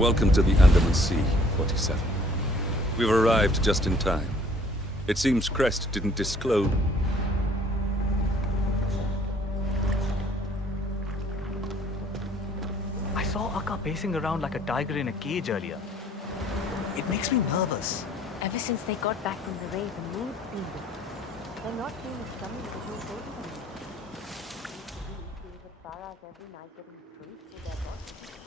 Welcome to the Andaman Sea, 47. We've arrived just in time. It seems Crest didn't disclose... I saw Akka pacing around like a tiger in a cage earlier. It makes me nervous. Ever since they got back from the raid, the mood's been different. They're not seeing us coming because no soldiers are here. They used to with Faraz every night getting straight to their bodies.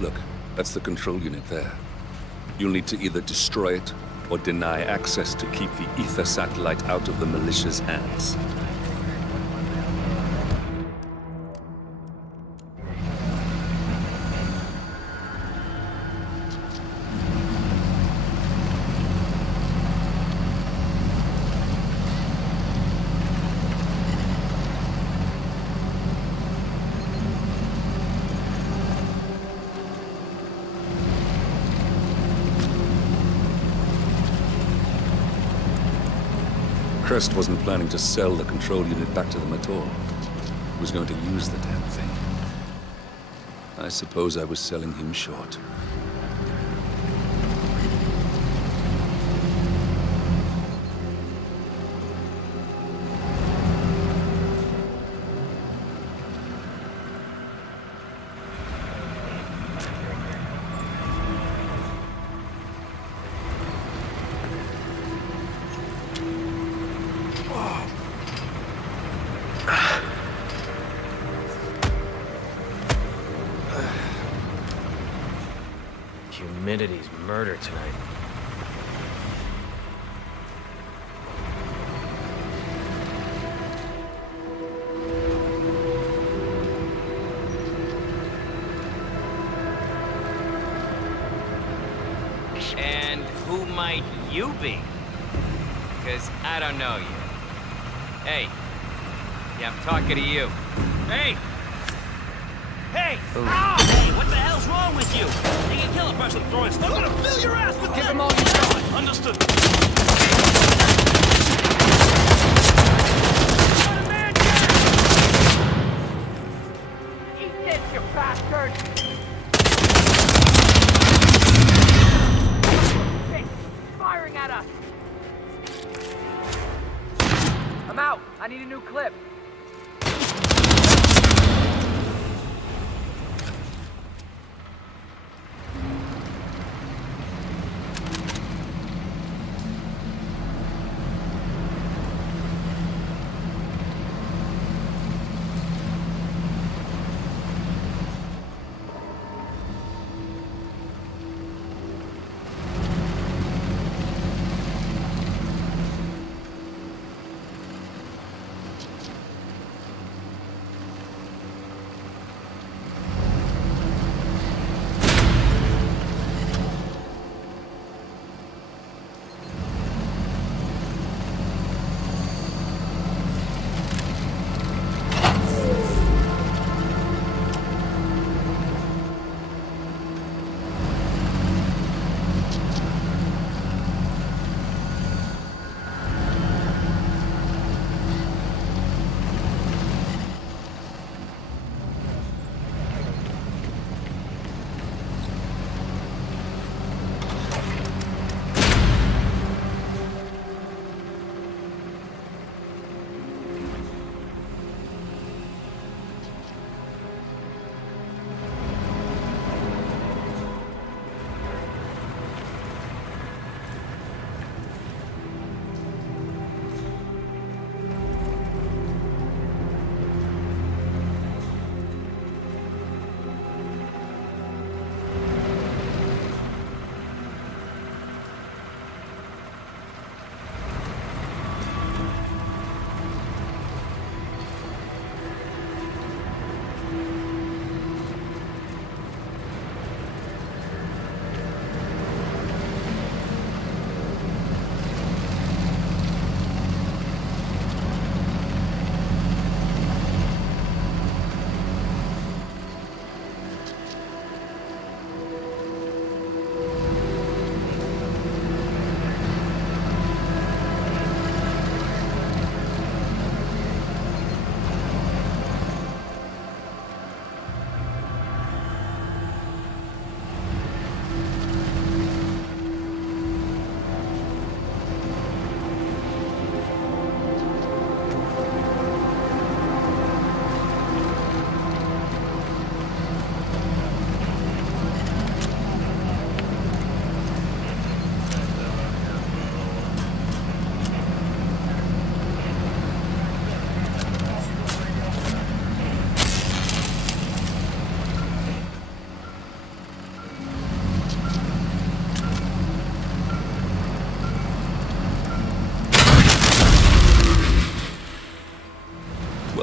Look, that's the control unit there. You'll need to either destroy it or deny access to keep the Ether satellite out of the militia's hands. Crest wasn't planning to sell the control unit back to them at all. He was going to use the damn thing. I suppose I was selling him short. Humidity's murder tonight. And who might you be? Because I don't know you. Hey. Yeah, I'm talking to you. Hey! Hey! Ah! Hey, what the hell's wrong with you? You can kill a person throwing stuff. I'm gonna fill your ass with Give him all you got. Understood. Eat this, you bastard! Hey, firing at us! I'm out. I need a new clip.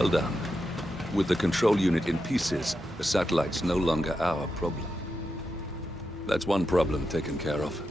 Well done. With the control unit in pieces, the satellite's no longer our problem. That's one problem taken care of.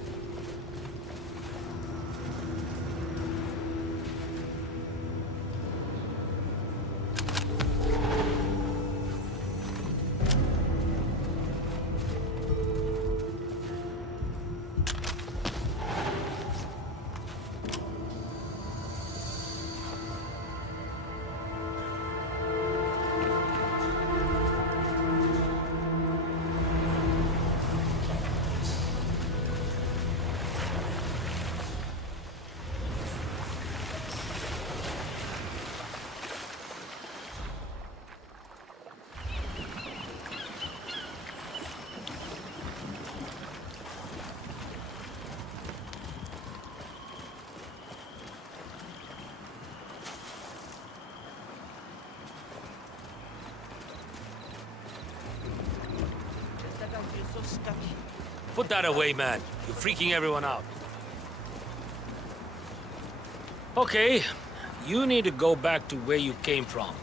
Put that away, man. You're freaking everyone out. Okay, you need to go back to where you came from.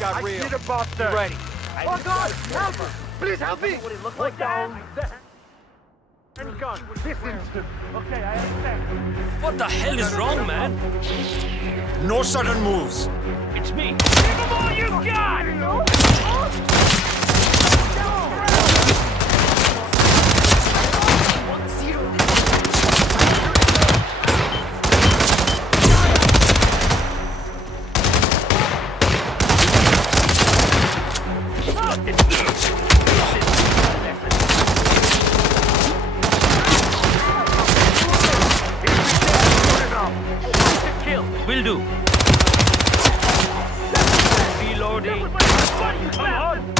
Got real. I see the bastard. Ready. Oh God! Help me! Please help me! What it look like down? And gun. This instant. Okay, I understand. What the hell is wrong, man? No sudden moves. It's me. Give them all you got! Will do. Reloading. Come on.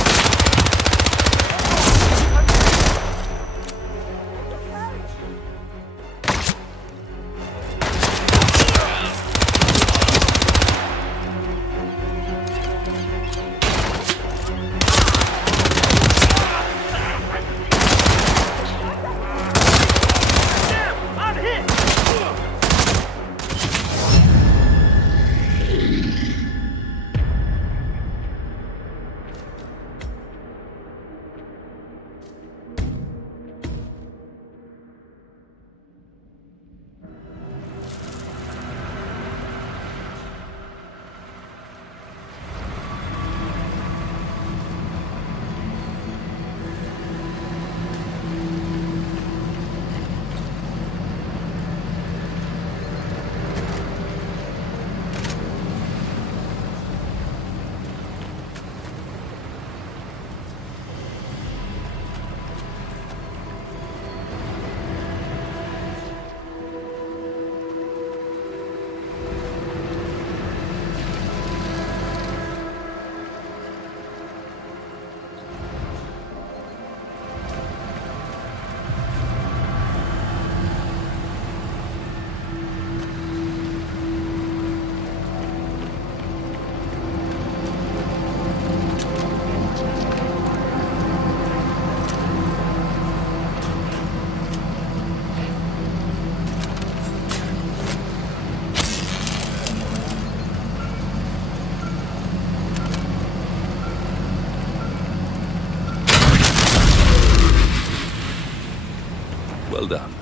Well done.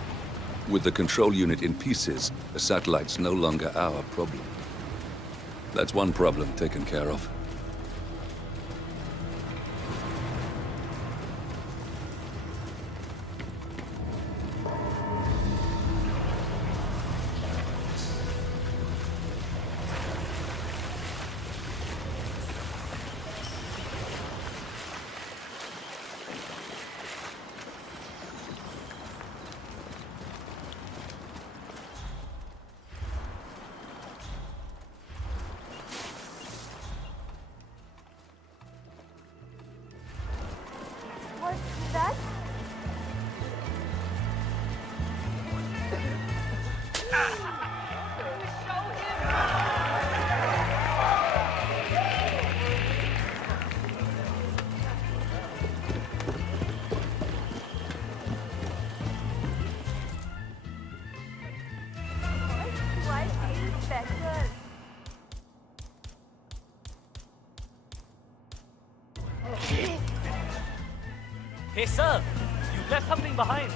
With the control unit in pieces, the satellite's no longer our problem. That's one problem taken care of. better. Hey, sir! You left something behind.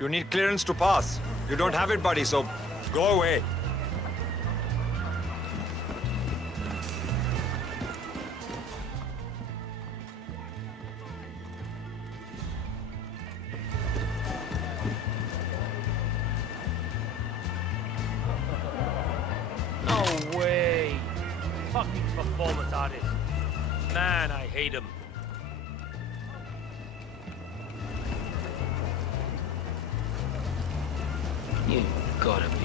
You need clearance to pass. You don't have it, buddy, so go away. No way! Fucking performance artist. Man, I hate him. You gotta be.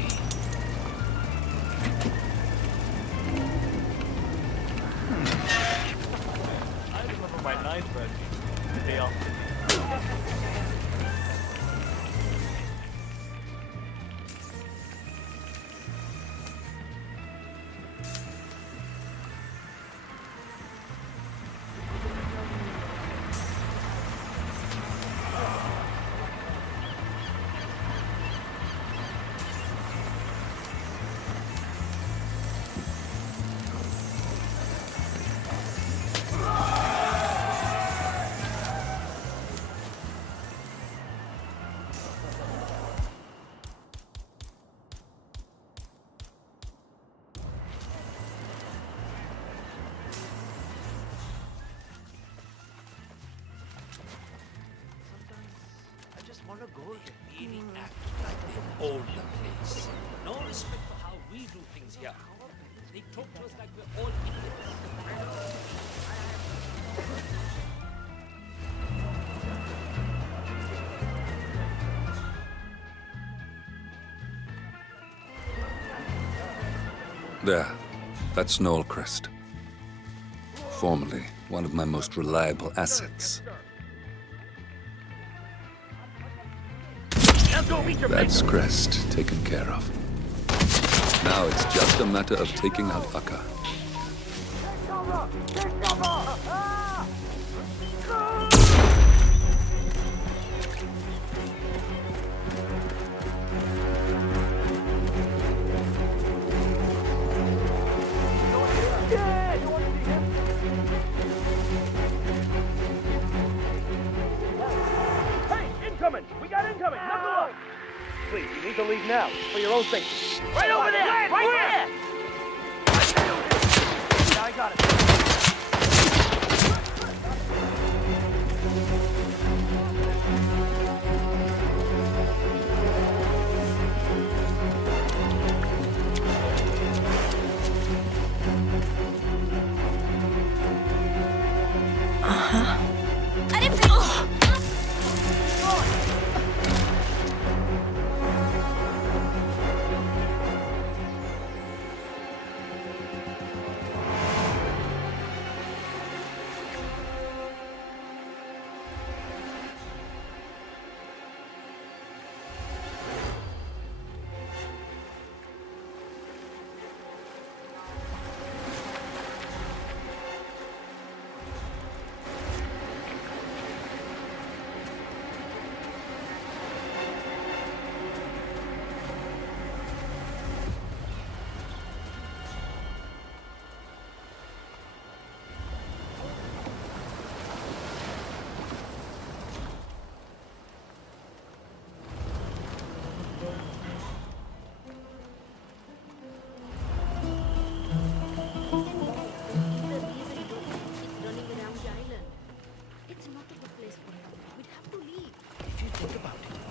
I remember my ninth birthday, the day after. I just want to go to really act like they own the place. No respect for how we do things here. They talk to us like we're all idiots. There. That's Knollcrest. Formerly one of my most reliable assets. That's Crest taken care of. Now it's just a matter of taking out Akka. Hey, incoming! We got incoming! Knuckle up! Please, you need to leave now, for your own safety. Right over there! Right there! Yeah, I got it.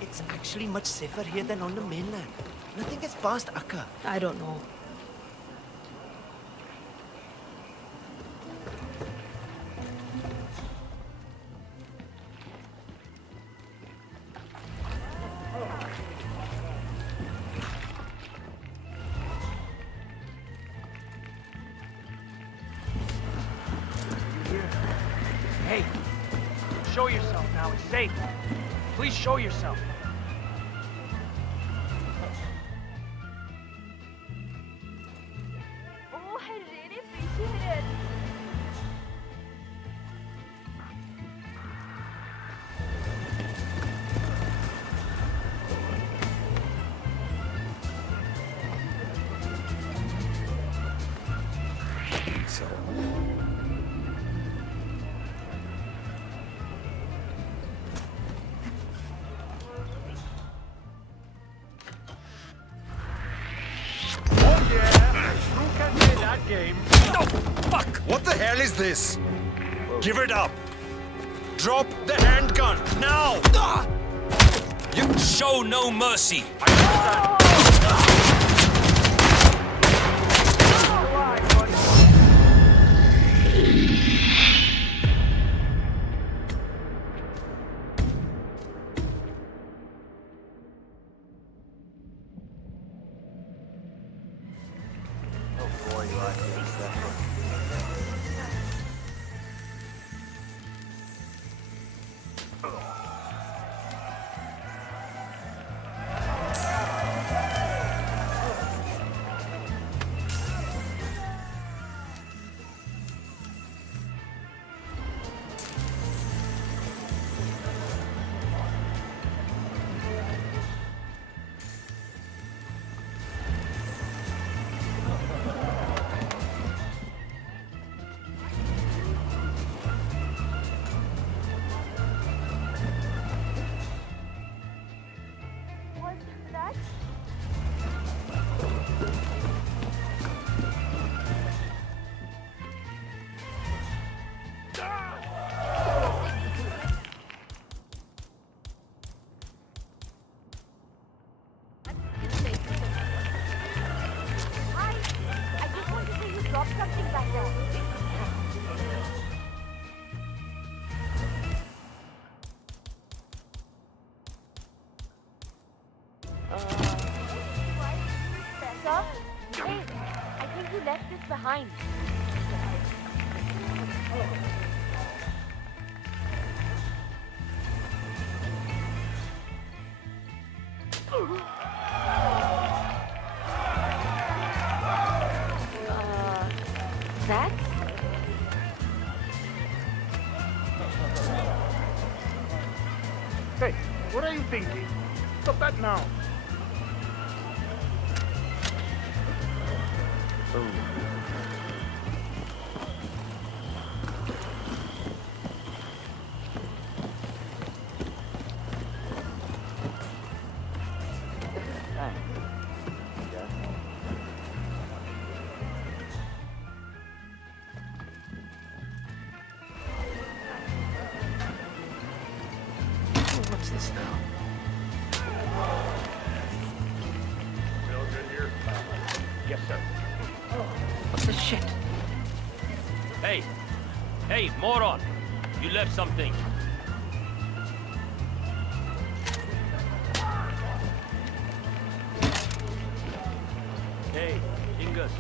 It's actually much safer here than on the mainland. Nothing gets past Akka. I don't know. Hey, show yourself now. It's safe. Please show yourself. Oh, I really appreciate it. Oh yeah, who can play that game? No! Fuck! What the hell is this? Give it up! Drop the handgun, now! You show no mercy. What's that? I just want to say you dropped something back there. Sir? Hey, I think you left this behind. That? Hey, what are you thinking? Stop that now. What's this now? Yes, sir. What's this shit? Hey, hey, moron! You left something. Hey, Ingus,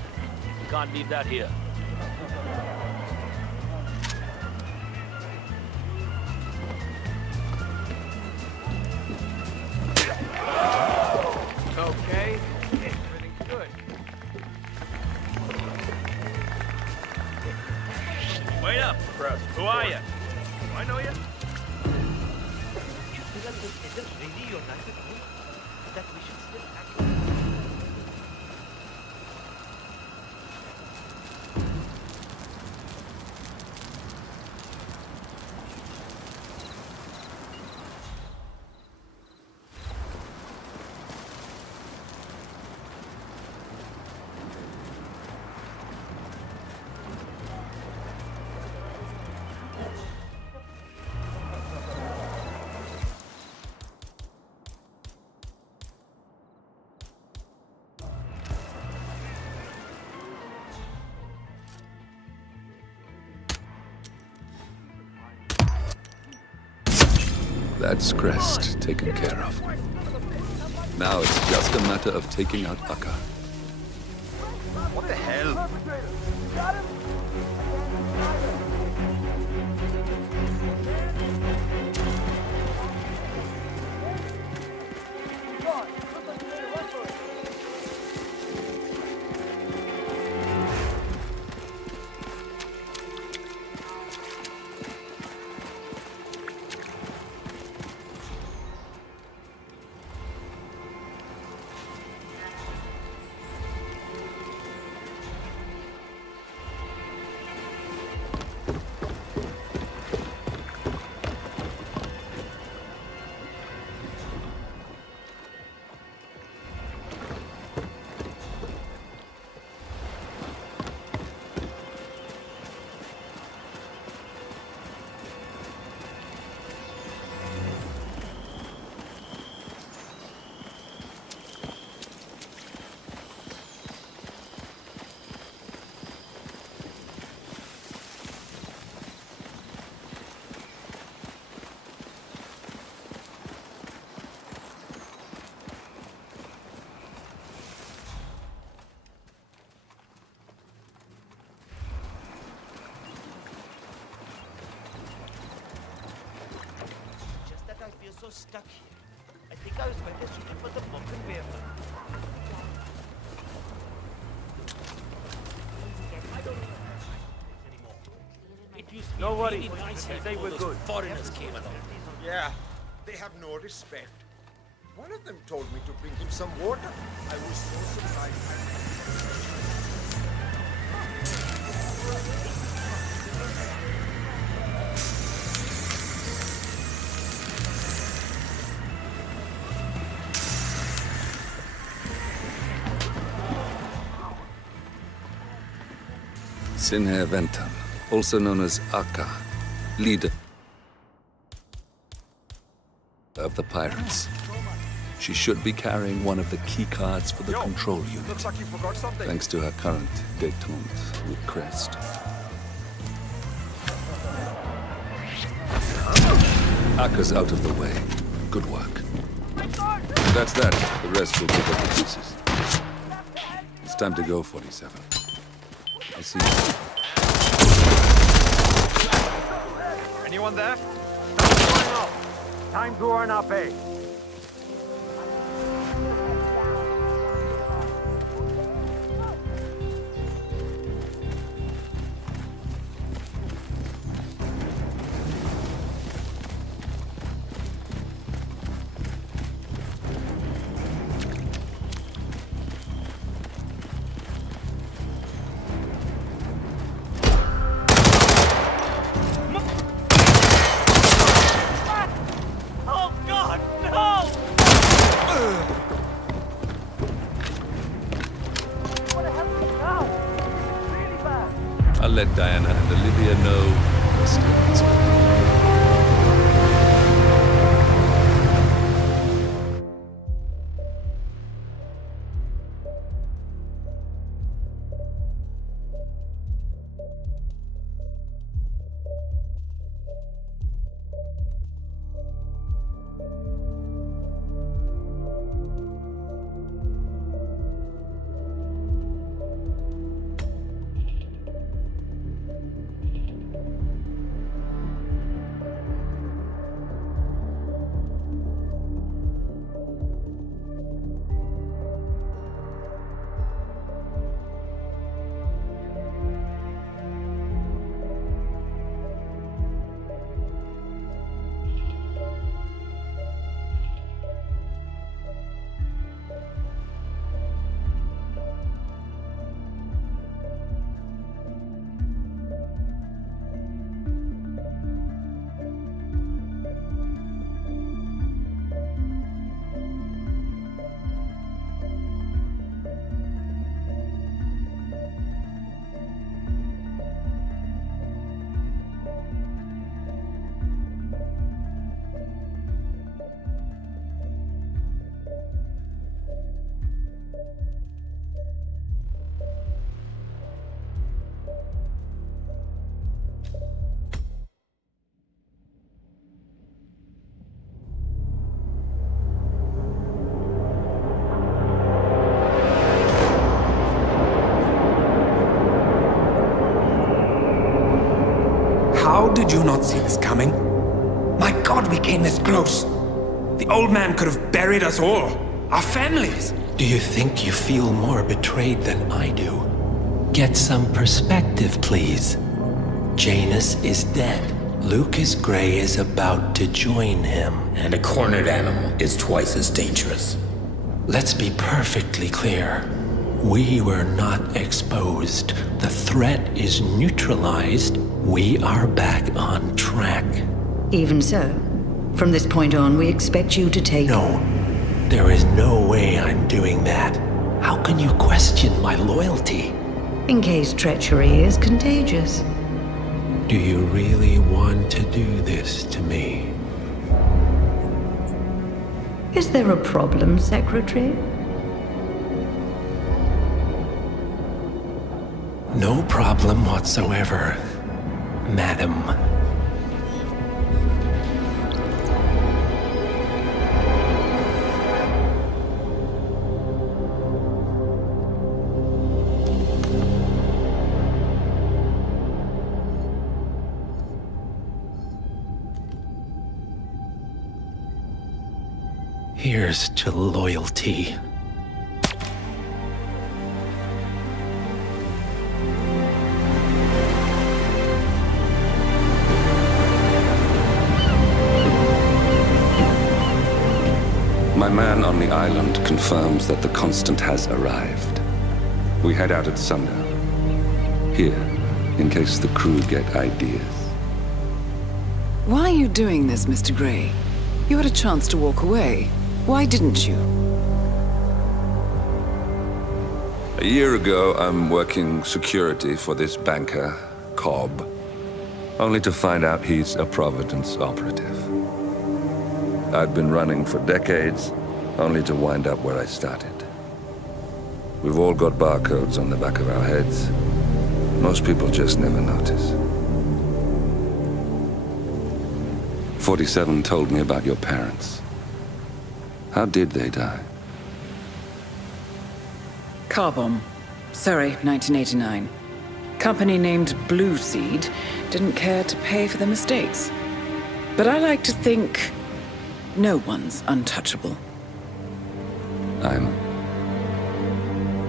you can't leave that here. Okay, everything's good. Wait up! Who are you? I know you. You feel like this isn't really your life at home? That we should still act like... That's Crest taken care of. Now it's just a matter of taking out Akka. What the hell? Just that I feel so stuck here. I think I was better suited for the broken bear. I don't know anymore. It used to be No really worries. nice They before were those good. foreigners came along. Yeah, they have no respect. One of them told me to bring him some water. I was so surprised. Sinher Ventan, also known as Akka, leader of the pirates. She should be carrying one of the key cards for the control unit, Looks like you forgot something. thanks to her current détente with Crest. Akka's out of the way. Good work. That's that. The rest will pick up the pieces. It's time to go, 47. I see you. Anyone there? What's going on? Time to earn our pay. Oh God, no! What the hell is it now? Really bad. I'll let Diana and Olivia know we're still conspiring. did you not see this coming? My God, we came this close. The old man could have buried us all. Our families. Do you think you feel more betrayed than I do? Get some perspective, please. Janus is dead. Lucas Grey is about to join him. And a cornered animal is twice as dangerous. Let's be perfectly clear. We were not exposed. The threat is neutralized. We are back on track. Even so, from this point on, we expect you to take... No. There is no way I'm doing that. How can you question my loyalty? In case treachery is contagious. Do you really want to do this to me? Is there a problem, Secretary? No problem whatsoever, Madam. Here's to loyalty. My man on the island confirms that the Constant has arrived. We head out at sundown. Here, in case the crew get ideas. Why are you doing this, Mr. Grey? You had a chance to walk away. Why didn't you? A year ago, I'm working security for this banker, Cobb, only to find out he's a Providence operative. I'd been running for decades, only to wind up where I started. We've all got barcodes on the back of our heads. Most people just never notice. 47 told me about your parents. How did they die? Car bomb. Surrey, 1989. Company named Blue Seed didn't care to pay for the mistakes. But I like to think no one's untouchable.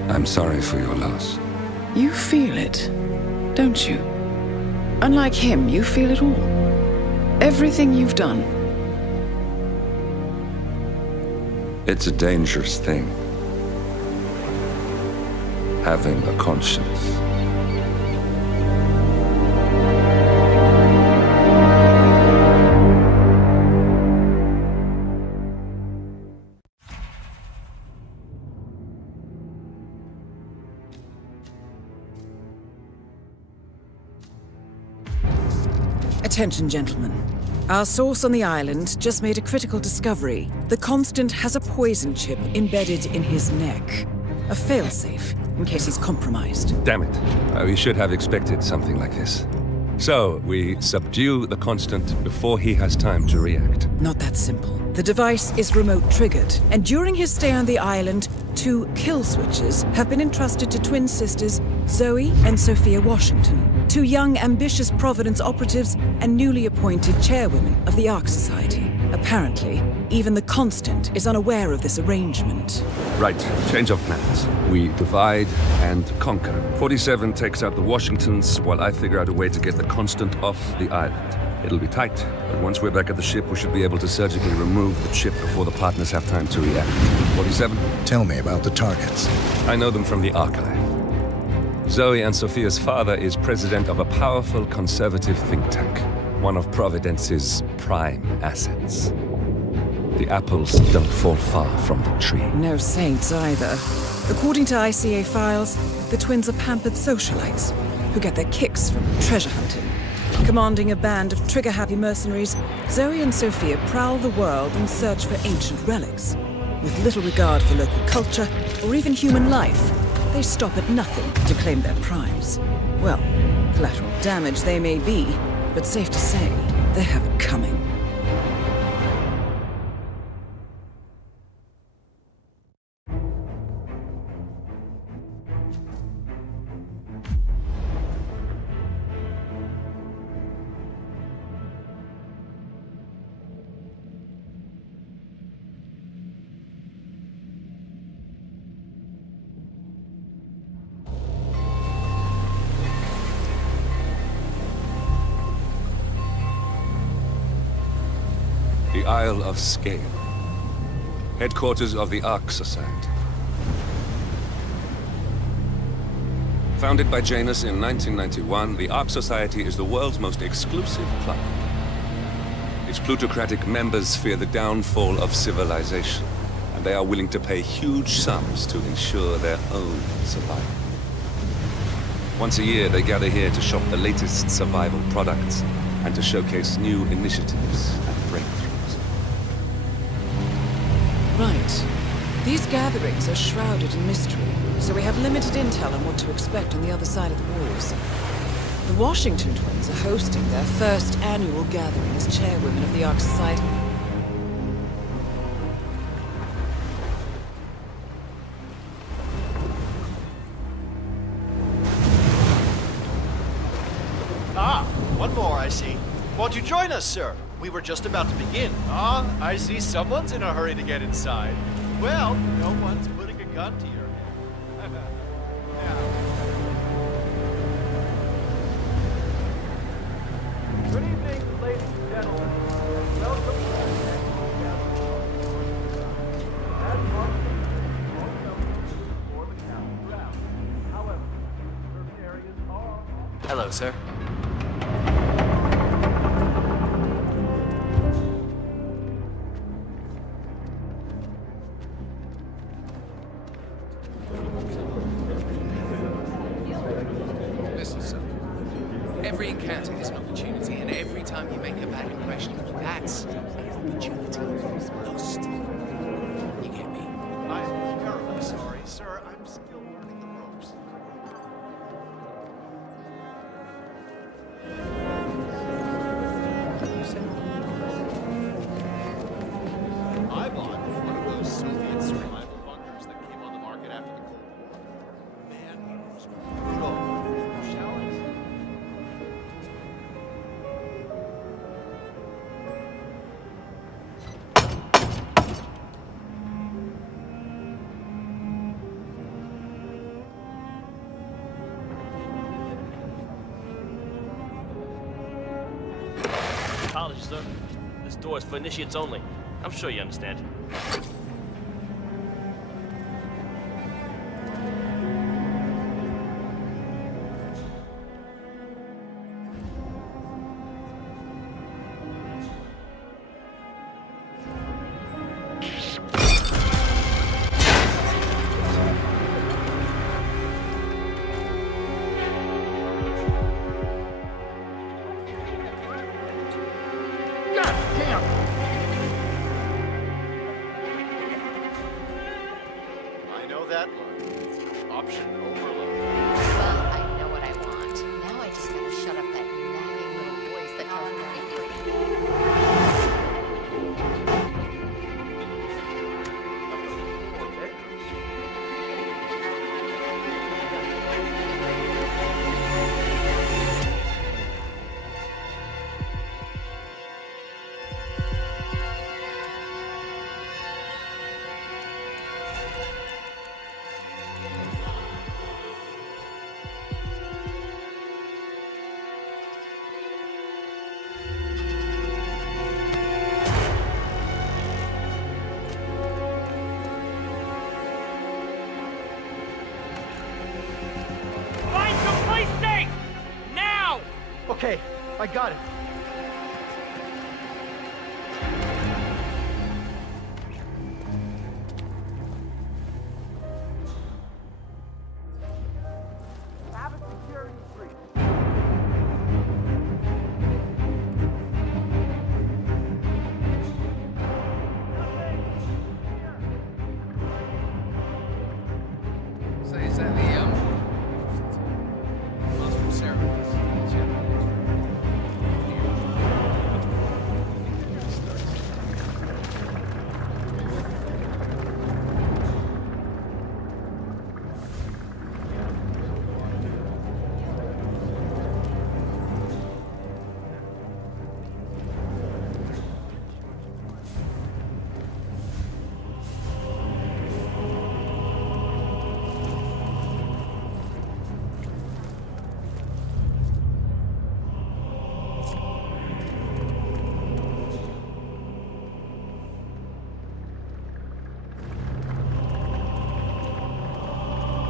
I'm sorry for your loss. You feel it, don't you? Unlike him, you feel it all. Everything you've done. It's a dangerous thing. Having a conscience. Attention, gentlemen. Our source on the island just made a critical discovery. The Constant has a poison chip embedded in his neck. A failsafe, in case he's compromised. Damn it. We should have expected something like this. So, we subdue the Constant before he has time to react. Not that simple. The device is remote-triggered, and during his stay on the island, 2 kill switches have been entrusted to twin sisters Zoe and Sophia Washington, 2 young, ambitious Providence operatives and newly appointed chairwomen of the Ark Society. Apparently, even the Constant is unaware of this arrangement. Right, change of plans. We divide and conquer. 47 takes out the Washingtons, while I figure out a way to get the Constant off the island. It'll be tight, but once we're back at the ship, we should be able to surgically remove the chip before the partners have time to react. 47? Tell me about the targets. I know them from the archive. Zoe and Sophia's father is president of a powerful conservative think tank, one of Providence's prime assets. The apples don't fall far from the tree. No saints either. According to ICA files, the twins are pampered socialites who get their kicks from treasure hunting. Commanding a band of trigger-happy mercenaries, Zoe and Sophia prowl the world in search for ancient relics. With little regard for local culture or even human life, they stop at nothing to claim their prize. Well, collateral damage they may be, but safe to say, they have it coming. Isle of Skye, headquarters of the Ark Society. Founded by Janus in 1991, the Ark Society is the world's most exclusive club. Its plutocratic members fear the downfall of civilization, and they are willing to pay huge sums to ensure their own survival. Once a year, they gather here to shop the latest survival products and to showcase new initiatives and breakthroughs. Right. These gatherings are shrouded in mystery, so we have limited intel on what to expect on the other side of the walls. The Washington twins are hosting their first annual gathering as chairwomen of the Ark Society. Ah, one more, I see. Won't you join us, sir? We were just about to begin. Ah, I see someone's in a hurry to get inside. Well, no one's putting a gun to your head. Good evening, ladies and gentlemen. Welcome to the annual gathering. As marked, all numbers for the count round. However, certain areas are... Hello, sir. Listen, sir. Every encounter is an opportunity, and every time you make a bad impression, that's an opportunity lost. You get me? I'm terribly sorry, sir. I'm still learning the ropes. I bought one of those Soviet survival bunkers that came on the market after the Cold War. Man, he was pro. Showers. Apologies, sir. This door is for initiates only. I'm sure you understand. I know that line. Option overload. Well, I know what I want. Now I just gotta shut up that nagging little voice that tells me to be free. Find someplace safe! Now! Okay, I got it. Have a security breach. So is that the, Muslim ceremonies?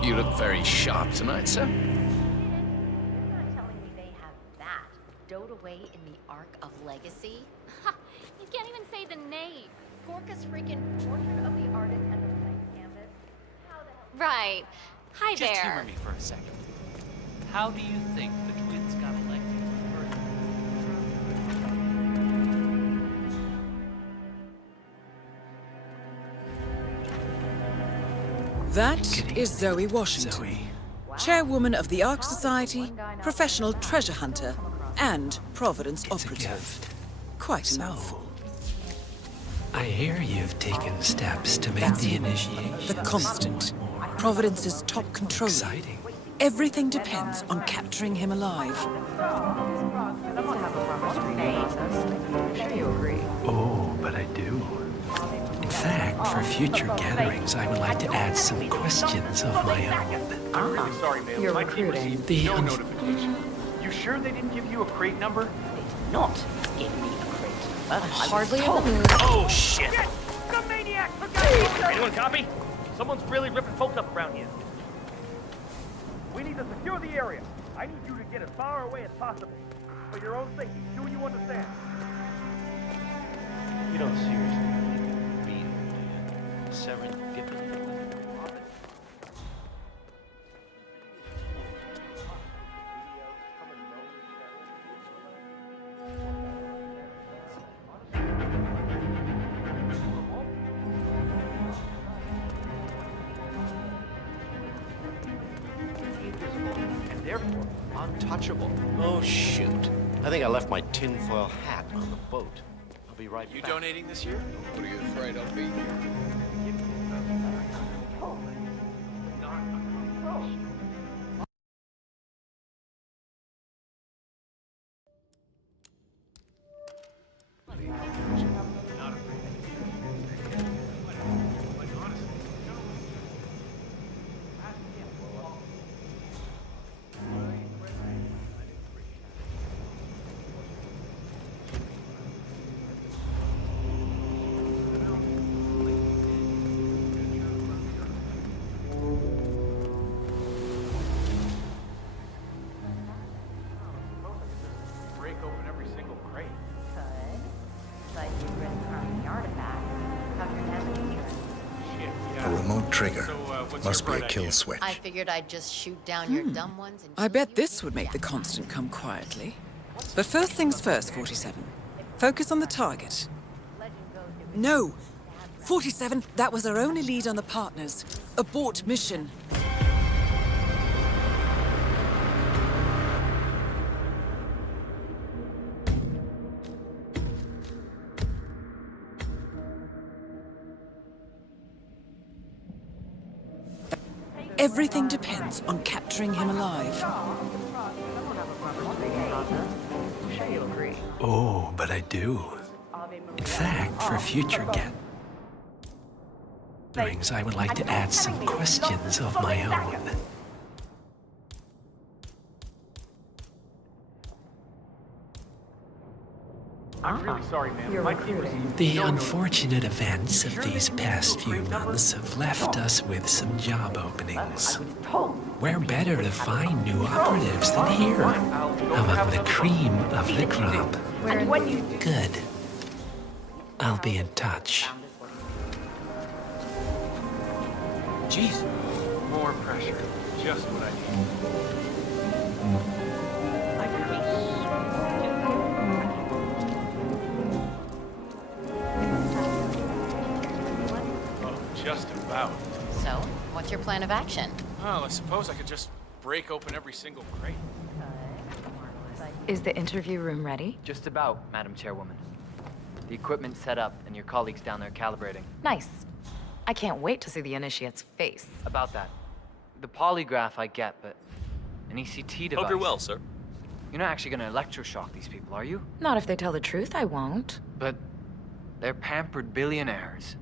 You look very sharp tonight, sir. You're not telling me they have that stowed away in the Ark of Legacy? Ha! You can't even say the name. Gorka's freaking portrait of the artist and the blank canvas. How the hell? Right. Hi Just there. humor me for a second. How do you think the twins got elected? That is Zoe Washington, chairwoman of the Ark Society, professional treasure hunter, and Providence operative. Quite a mouthful. I hear you've taken steps to make That's the it. initiation. The Constant, Providence's top controller. Exciting. Everything depends on capturing him alive. Oh, but I do. In fact, for future gatherings, I would like to add some questions of my own. I'm really sorry, ma'am. You're My team recruiting. received The no unf- notification. You sure they didn't give you a crate number? They did not give me a crate. But Hardly in the mood. Oh, shit! The maniac! Anyone copy? Someone's really ripping folks up around here. We need to secure the area. I need you to get as far away as possible. For your own safety. Do you understand? You don't seriously being serendipity. And therefore, Untouchable. Oh, shoot. I think I left my tinfoil hat on the boat. I'll be right You back. donating this year? What are you afraid I'll be? break open every single crate. Could. But you risk harming the artifact. How's your damage insurance? Shit, A remote trigger. So, what's Must your be a bright kill idea? switch. I figured I'd just shoot down your dumb ones and I bet this would make the Constant come quietly. But first things first, 47. Focus on the target. No! 47, that was our only lead on the partners. Abort mission. Everything depends on capturing him alive. Oh, but I do. In fact, for future gatherings, I would like to add some questions of my own. I'm really sorry, ma'am. My team received The no unfortunate events of these past few months have left us with some job openings. Where better to find new operatives than here, among the cream of the crop. Good. I'll be in touch. Jeez. More pressure. Just what I Oh, just about. So, what's your plan of action? Well, I suppose I could just break open every single crate. Is the interview room ready? Just about, Madam Chairwoman. The equipment's set up, and your colleagues down there calibrating. Nice. I can't wait to see the initiate's face. About that. The polygraph I get, but an ECT device. Hope you're well, sir. You're not actually gonna electroshock these people, are you? Not if they tell the truth, I won't. But they're pampered billionaires.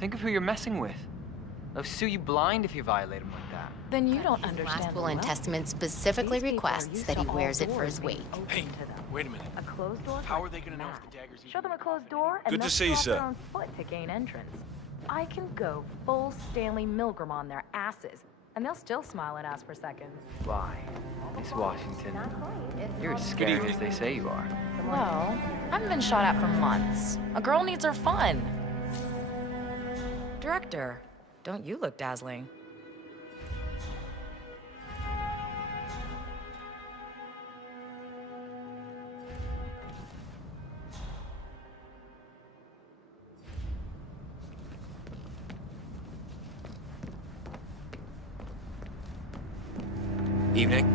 Think of who you're messing with. They'll sue you blind if you violate them like that. Then you don't understand. Last will and testament specifically requests that he wears it for his weight. Hey, wait a minute. A closed door. How are they gonna know if the dagger's Show them a closed door and Good to they'll see you, throw up sir. their own foot to gain entrance. I can go full Stanley Milgram on their asses. And they'll still smile and ask for seconds. Why? Miss Washington, you're as scary as they say you are. Well, I haven't been shot at for months. A girl needs her fun. Director, don't you look dazzling? Evening.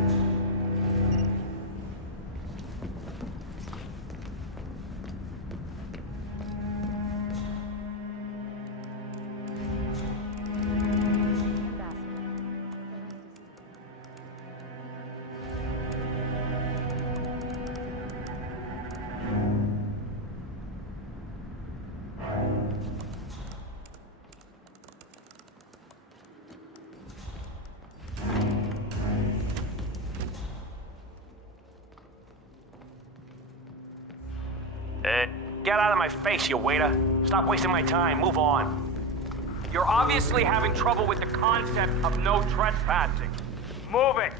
Get out of my face, you waiter. Stop wasting my time. Move on. You're obviously having trouble with the concept of no trespassing. Move it.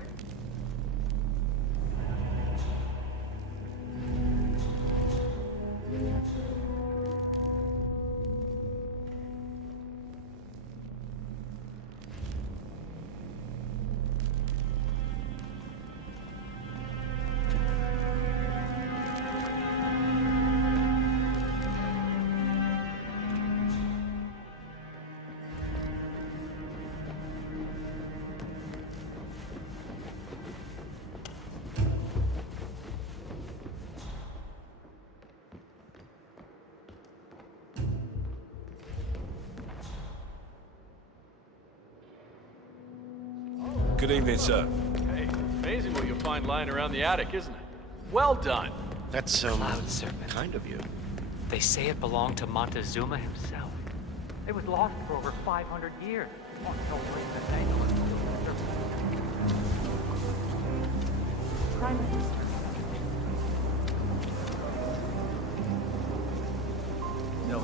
Good evening, sir. Hey, amazing what you'll find lying around the attic, isn't it? Well done. That's Cloud Serpent. Kind of you. They say it belonged to Montezuma himself. It was lost for over 500 years. Oh, no way that they know it. Prime Minister. Zoe,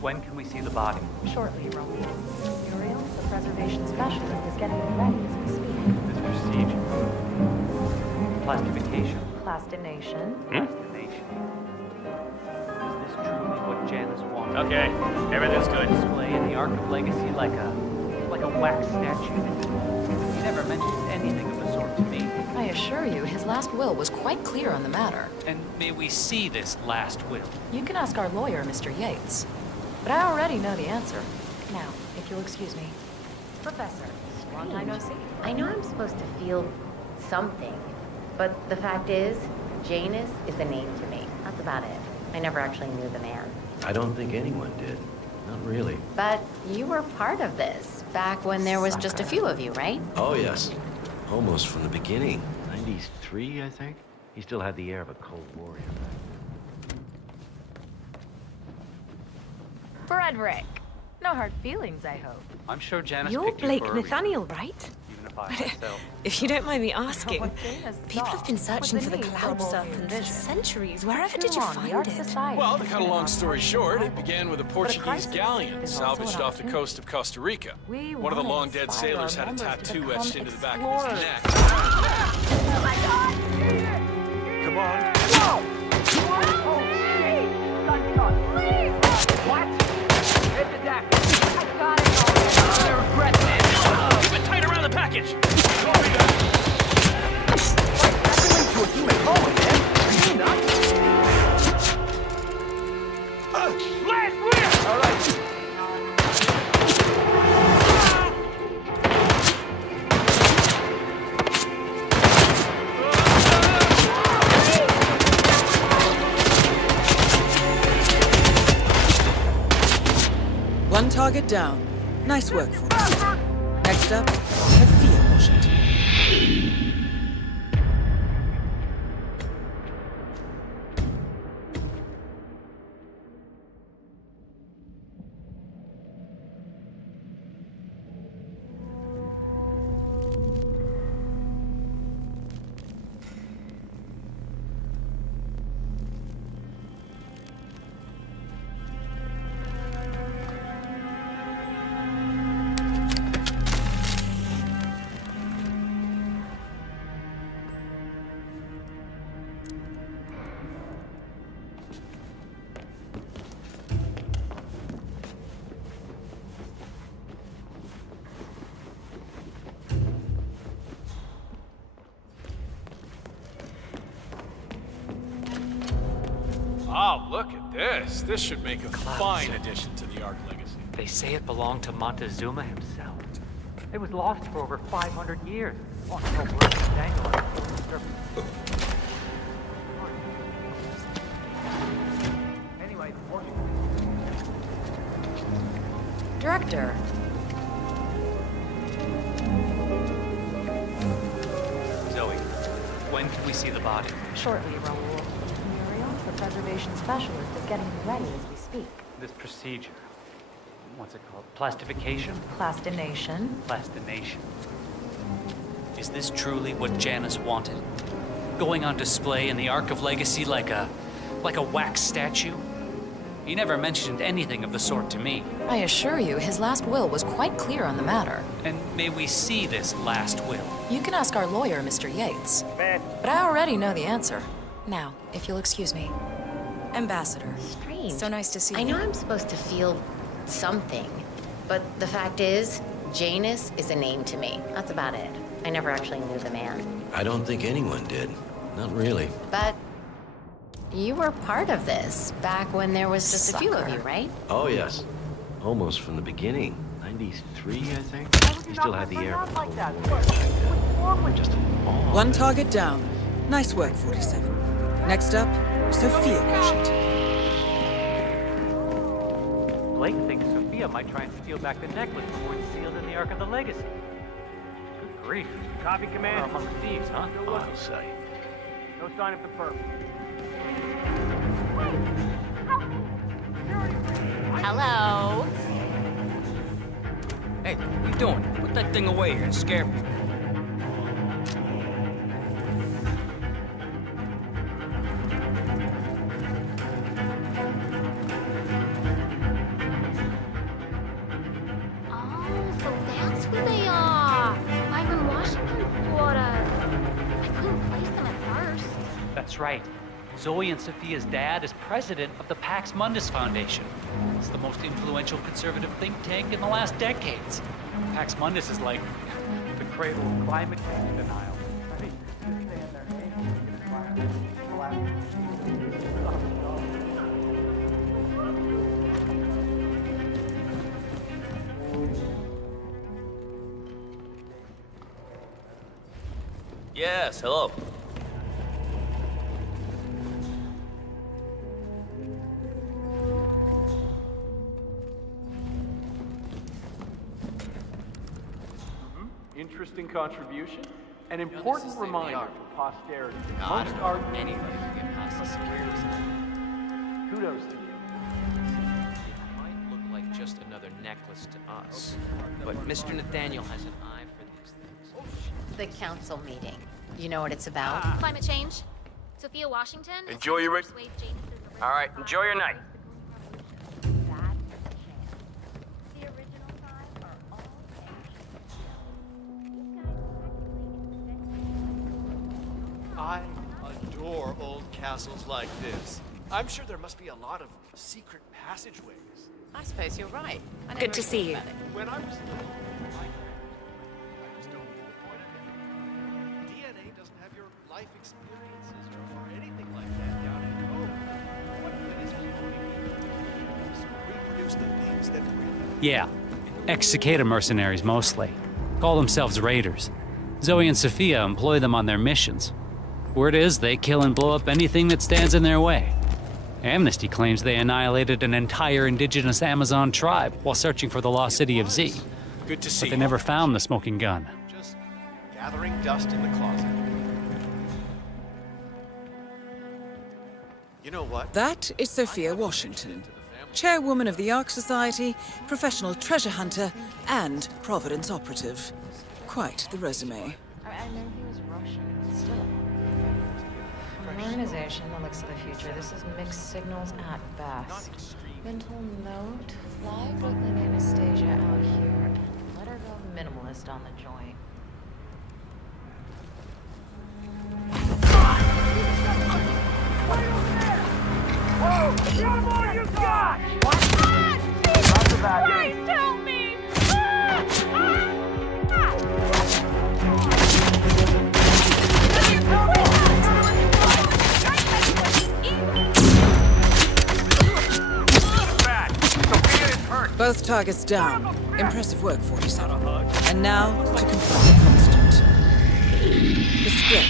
when can we see the body? Shortly, Romeo. Uriel, the preservation specialist, is getting it ready as we speak. This procedure. Plastification. Plastination. Plastination. Is this truly what Janice wanted? Okay, everything's good. Display in the Ark of Legacy like a wax statue. He never mentioned anything of the sort to me. I assure you, his last will was quite clear on the matter. And may we see this last will? You can ask our lawyer, Mr. Yates. But I already know the answer. Now, if you'll excuse me. Professor, long time no see. I know I'm supposed to feel something, but the fact is, Janus is the name to me. That's about it. I never actually knew the man. I don't think anyone did. Not really. But you were part of this, back when there was just a few of you, right? Oh, yes. Almost from the beginning. 93, I think. He still had the air of a Cold Warrior. Frederick. No hard feelings, I hope. I'm sure Janice You're picked you Blake for a reason, Nathaniel, right? even if I myself. If you don't mind me asking, What Janus people have been thought was searching the for the need for Cloud a Serpent for vision. centuries. Wherever Too did you long, the find Art it? Society Well, to cut a put it long on story fire. short, it began with a Portuguese crisis galleon is also salvaged an off the option. coast of Costa Rica. We One of the wanna long-dead inspire sailors our had a members to tattoo become etched into the back of his explorers. neck. Oh my God! Come on. What? Hit the deck. I got it already. I regret this. Keep it tight around the package. To a human home, man. Are you nuts? Last whip! All right. One target down. Nice work, Forrest. Next up, Sophia Washington. Yes, this should make a fine addition to the Ark legacy. They say it belonged to Montezuma himself. It was lost for over 500 years. Oh, no word from Daniel on the surface. Anyway, Director. Zoe, when can we see the body? Shortly, Raoul. Muriel, the preservation specialist, is getting him ready as we speak. This procedure, what's it called? Plastification? Plastination. Plastination. Is this truly what Janus wanted? Going on display in the Ark of Legacy like a wax statue? He never mentioned anything of the sort to me. I assure you, his last will was quite clear on the matter. And may we see this last will? You can ask our lawyer, Mr. Yates. But I already know the answer. Now, if you'll excuse me. Ambassador. Strange. So nice to see you. I know I'm supposed to feel something, but the fact is, Janus is a name to me. That's about it. I never actually knew the man. I don't think anyone did. Not really. But you were part of this back when there was just a few of you, right? Oh, yes. Almost from the beginning. 93, I think. He still had the air. Just One target down. Nice work, 47. Next up, Sophia Washington. Blake thinks Sophia might try and steal back the necklace before it's sealed in the Ark of the Legacy. Good grief. Copy, Command. Among thieves, huh? I'll say. No sign of the perp. Hello. Hey, what you doing? Put that thing away here and scare me. Oh, so that's who they are. Byron Washington quarters. I couldn't place them at first. That's right. Zoe and Sophia's dad is president of the Pax Mundus Foundation. It's the most influential conservative think tank in the last decades. Pax Mundus is like the cradle of climate change denial. Yes, hello. Interesting contribution. An important reminder for posterity. Most art Anybody can get past the security sign. Kudos to you. It might look like just another necklace to us, but Mr. Nathaniel has an eye for these things. The council meeting. You know what it's about? Climate change. Sophia Washington. Enjoy your... All right, enjoy your night. I adore old castles like this. I'm sure there must be a lot of secret passageways. I suppose you're right. Good to see you. When I was little, I just don't get the point of it. DNA doesn't have your life experiences or anything like that down in code. What good is cloning? Reproduce the things that really... Yeah, ex-cicada mercenaries mostly. Call themselves raiders. Zoe and Sophia employ them on their missions. Word is they kill and blow up anything that stands in their way. Amnesty claims they annihilated an entire indigenous Amazon tribe while searching for the lost city of Z. Good to see But they never found the smoking gun. Just gathering dust in the closet. You know what? That is Sophia Washington, chairwoman of the Ark Society, professional treasure hunter, and Providence operative. Quite the resume. I know he was Russian, but still. An organization that looks to the future, this is mixed signals at best. Mental note, fly Brooklyn Anastasia out here and let her go minimalist on the joint. Whoa! Show more you got! Christ, help me! targets down. Impressive work, 47. And now, to confront the Constant. Mr. Gray.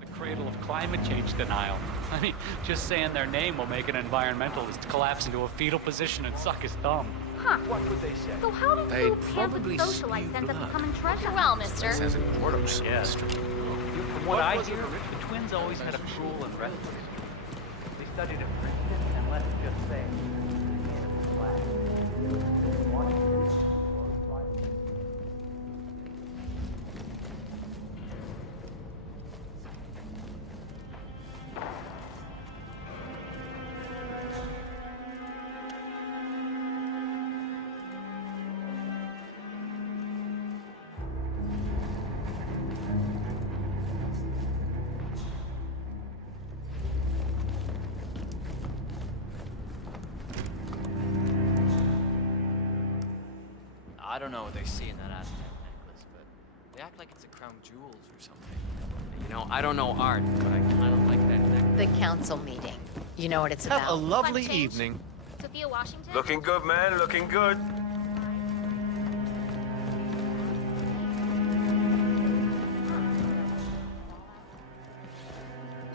The cradle of climate change denial. I mean, just saying their name will make an environmentalist collapse into a fetal position and suck his thumb. Huh. What would they say? So how did two pampered socialites end up becoming treasure? Well, mister. Yes. From what I hear, the twins always had a cruel and restless streak. They studied at Princeton, and let's just say, I don't know what they see in that Aztec necklace, but they act like it's a crown jewels or something. You know, I don't know art, but I kind of like that necklace. The council meeting. You know what it's about. Have a lovely evening. Sophia Washington? Looking good, man. Looking good.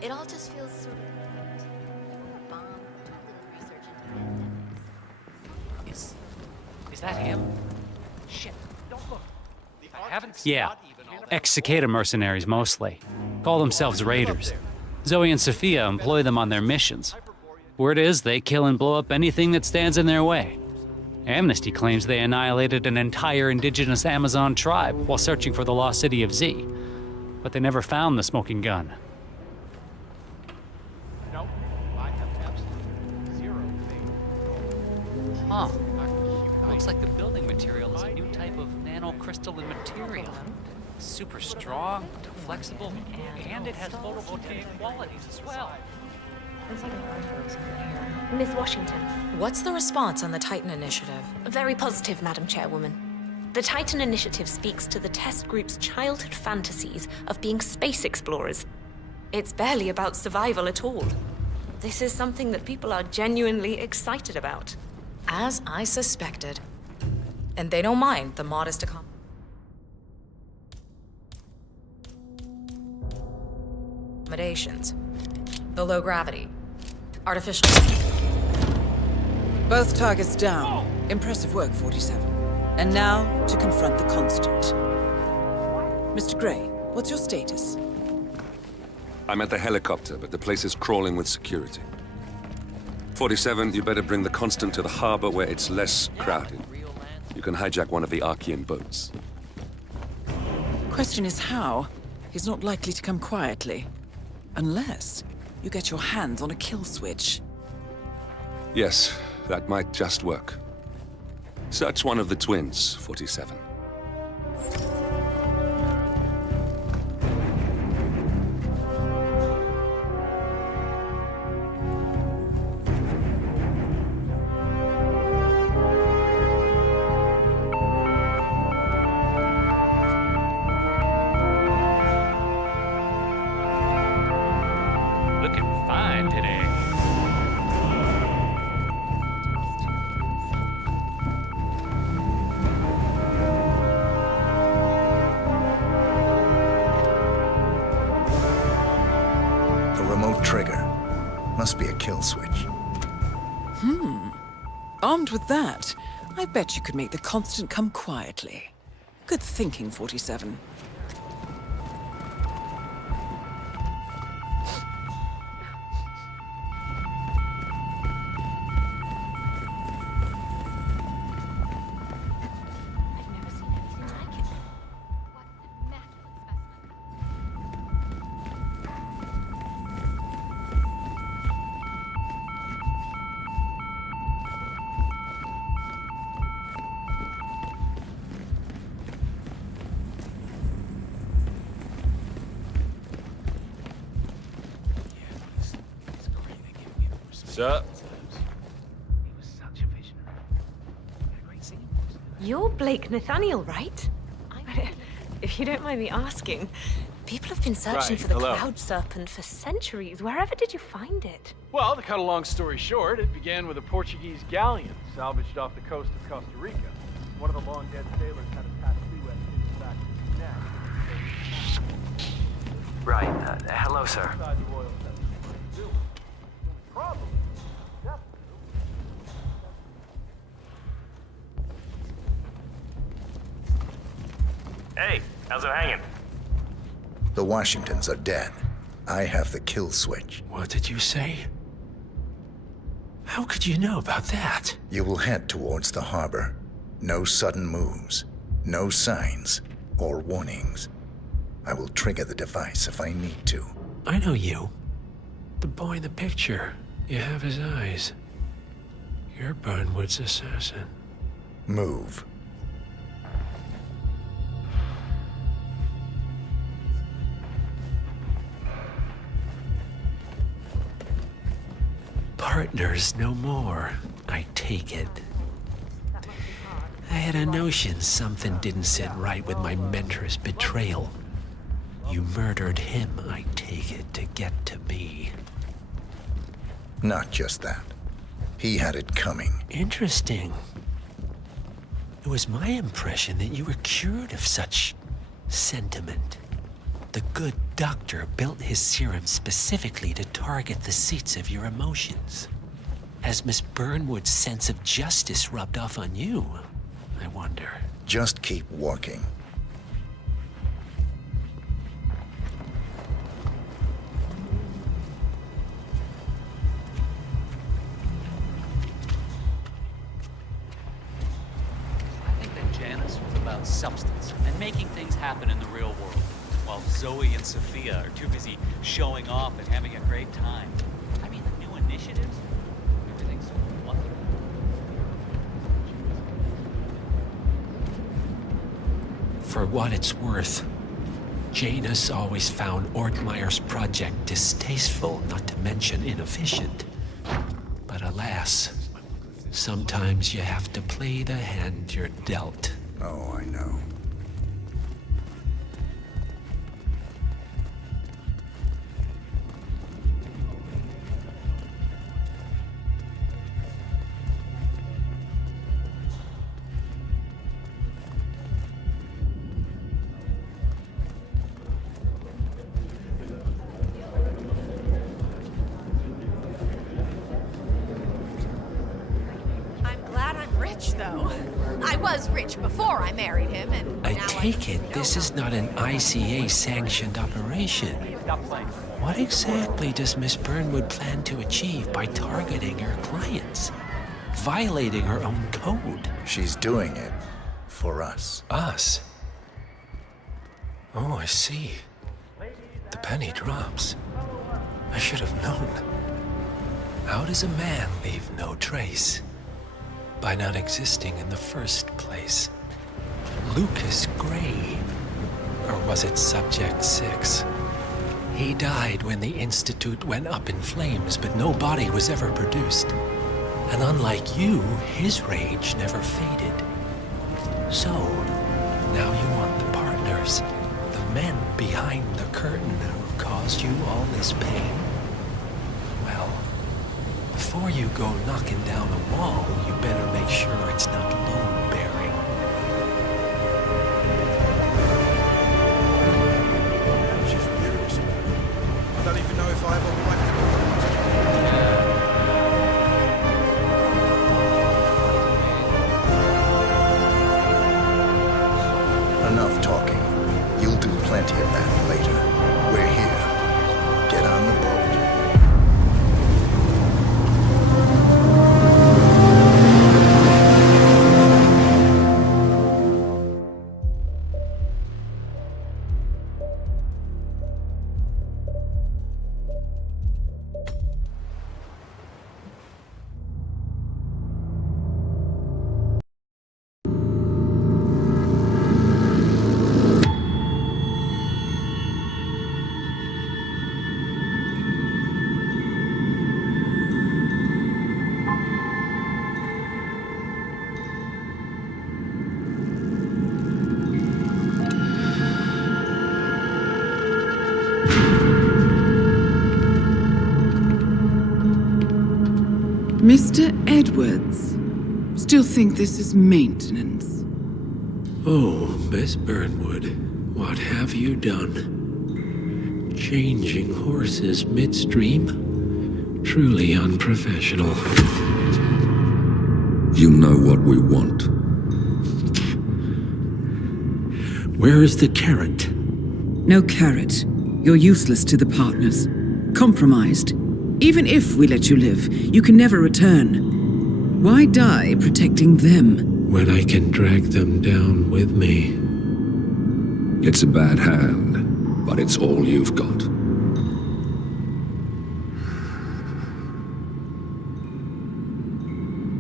It all just feels sort of bomb. Do a little research into Is that him? Shit, don't look. I haven't. Yeah, Ex-Cicada mercenaries mostly. Call themselves raiders. Zoe and Sophia employ them on their missions. Word is they kill and blow up anything that stands in their way. Amnesty claims they annihilated an entire indigenous Amazon tribe while searching for the lost city of Z. But they never found the smoking gun. No, I have absolutely zero faith. Huh. Looks like the building material is a new type of nanocrystalline material. Super strong, flexible, and it has photovoltaic qualities as well. Miss Washington. What's the response on the Titan Initiative? Very positive, Madam Chairwoman. The Titan Initiative speaks to the test group's childhood fantasies of being space explorers. It's barely about survival at all. This is something that people are genuinely excited about. As I suspected. And they don't mind the modest accommodations. The low gravity. Artificial. Both targets down. Impressive work, 47. And now, to confront the Constant. Mr. Gray, what's your status? I'm at the helicopter, but the place is crawling with security. 47, you better bring the Constant to the harbor where it's less crowded. You can hijack one of the Archean boats. Question is how? He's not likely to come quietly. Unless you get your hands on a kill switch. Yes, that might just work. Search one of the twins, 47. Looking fine today. The remote trigger. Must be a kill switch. Armed with that, I bet you could make the Constant come quietly. Good thinking, 47. I've never seen anything like it. What an immaculate specimen. Sir? You're Blake Nathaniel, right? If you don't mind me asking, People have been searching Right, for the hello. Cloud Serpent for centuries. Wherever did you find it? Well, to cut a long story short, it began with a Portuguese galleon salvaged off the coast of Costa Rica. One of the long-dead sailors had a tattoo etched into the back of his neck. Right, hello, sir. Inside the oil vessel. Probably. Hey, how's it hanging? The Washingtons are dead. I have the kill switch. What did you say? How could you know about that? You will head towards the harbor. No sudden moves, no signs or warnings. I will trigger the device if I need to. I know you. The boy in the picture. You have his eyes. You're Burnwood's assassin. Move. Partners no more, I take it. I had a notion something didn't sit right with my mentor's betrayal. You murdered him, I take it, to get to me. Not just that. He had it coming. Interesting. It was my impression that you were cured of such sentiment. The good doctor built his serum specifically to target the seats of your emotions. Has Miss Burnwood's sense of justice rubbed off on you, I wonder? Just keep walking. I think that Janus was about substance and making things happen in the real world, while Zoe and Sophia are too busy showing off and having a great time. I mean, the new initiatives, everything's so wonderful. For what it's worth, Janus always found Ortmeyer's project distasteful, not to mention inefficient. But alas, sometimes you have to play the hand you're dealt. Oh, I know. Though I was rich before I married him, and I now take it this is not an ICA-sanctioned operation. What exactly does Miss Burnwood plan to achieve by targeting her clients? Violating her own code? She's doing it for us. Us? Oh, I see. The penny drops. I should have known. How does a man leave no trace? By not existing in the first place. Lucas Gray. Or was it Subject 6? He died when the Institute went up in flames, but no body was ever produced. And unlike you, his rage never faded. So, now you want the partners, the men behind the curtain who've caused you all this pain? Well, before you go knocking down a wall, you better make sure it's not load-bearing. She's furious. I don't even know if I have a right to... Enough talking. You'll do plenty of that later. We're here. Get on the boat. Mr. Edwards, still think this is maintenance? Oh, Miss Burnwood, what have you done? Changing horses midstream? Truly unprofessional. You know what we want. Where is the carrot? No carrot. You're useless to the partners. Compromised. Even if we let you live, you can never return. Why die protecting them? When I can drag them down with me. It's a bad hand, but it's all you've got.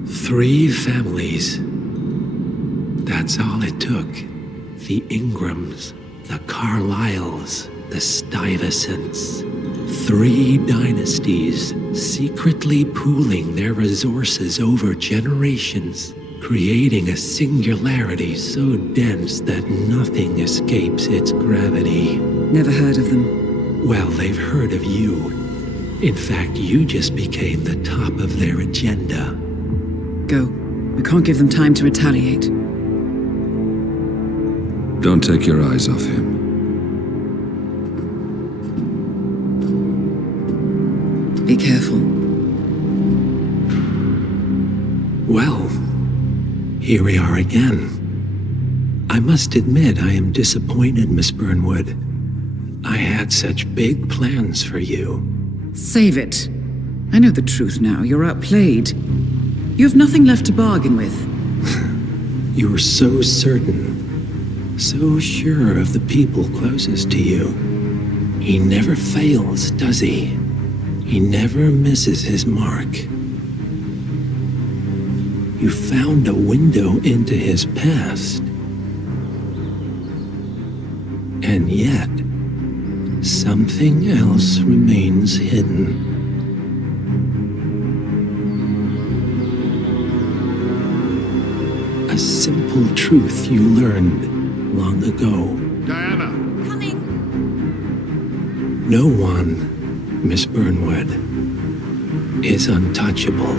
Three families. That's all it took. The Ingrams, the Carlyles, the Stuyvesants. 3 dynasties secretly pooling their resources over generations, creating a singularity so dense that nothing escapes its gravity. Never heard of them. Well, they've heard of you. In fact, you just became the top of their agenda. Go. We can't give them time to retaliate. Don't take your eyes off him. Be careful. Well, here we are again. I must admit I am disappointed, Miss Burnwood. I had such big plans for you. Save it. I know the truth now. You're outplayed. You have nothing left to bargain with. You were so certain. So sure of the people closest to you. He never fails, does he? He never misses his mark. You found a window into his past. And yet, something else remains hidden. A simple truth you learned long ago. Diana! Coming! No one, Miss Burnwood, is untouchable.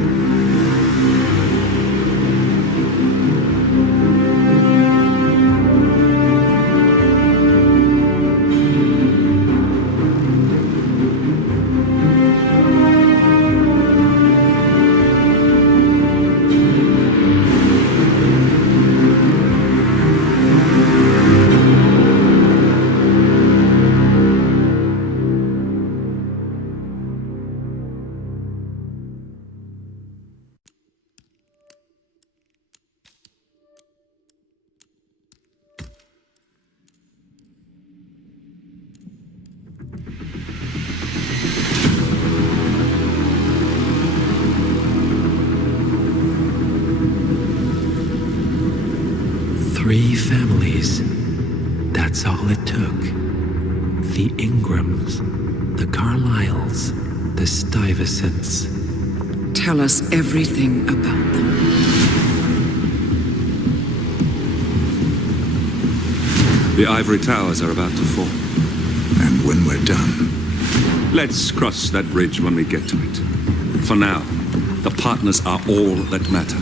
Three families. That's all it took. The Ingrams, the Carlyles, the Stuyvesants. Tell us everything about them. The ivory towers are about to fall. And when we're done... Let's cross that bridge when we get to it. For now, the partners are all that matter.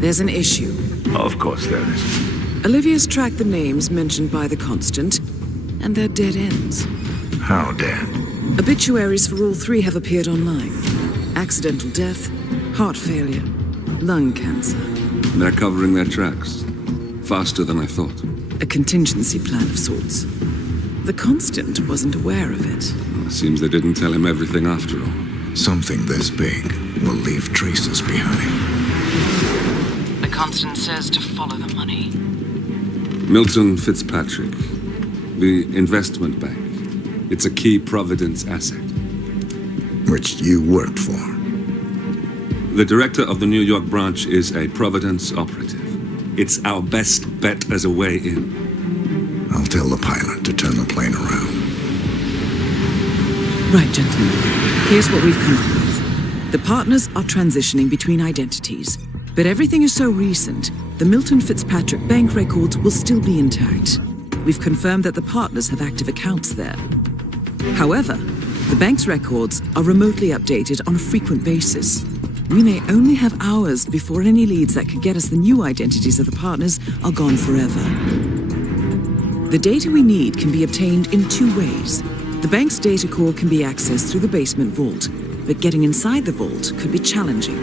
There's an issue. Of course there is. Olivia's tracked the names mentioned by the Constant, and they're dead ends. How dead? Obituaries for all 3 have appeared online. Accidental death, heart failure, lung cancer. They're covering their tracks. Faster than I thought. A contingency plan of sorts. The Constant wasn't aware of it. Well, seems they didn't tell him everything after all. Something this big will leave traces behind. The Constant says to follow the money. Milton Fitzpatrick, the investment bank. It's a key Providence asset. Which you worked for. The director of the New York branch is a Providence operative. It's our best bet as a way in. I'll tell the pilot to turn the plane around. Right, gentlemen. Here's what we've come up with. The partners are transitioning between identities. But everything is so recent, the Milton Fitzpatrick bank records will still be intact. We've confirmed that the partners have active accounts there. However, The bank's records are remotely updated on a frequent basis. We may only have hours before any leads that could get us the new identities of the partners are gone forever. The data we need can be obtained in two ways. The bank's data core can be accessed through the basement vault, but getting inside the vault could be challenging.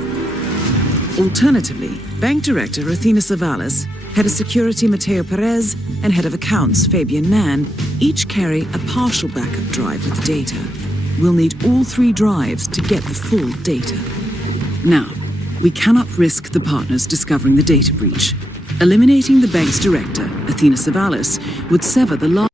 Alternatively, Bank Director Athena Savalas, Head of Security Mateo Perez, and Head of Accounts Fabian Mann each carry a partial backup drive with the data. We'll need all three drives to get the full data. Now, we cannot risk the partners discovering the data breach. Eliminating the bank's director, Athena Savalas, would sever the last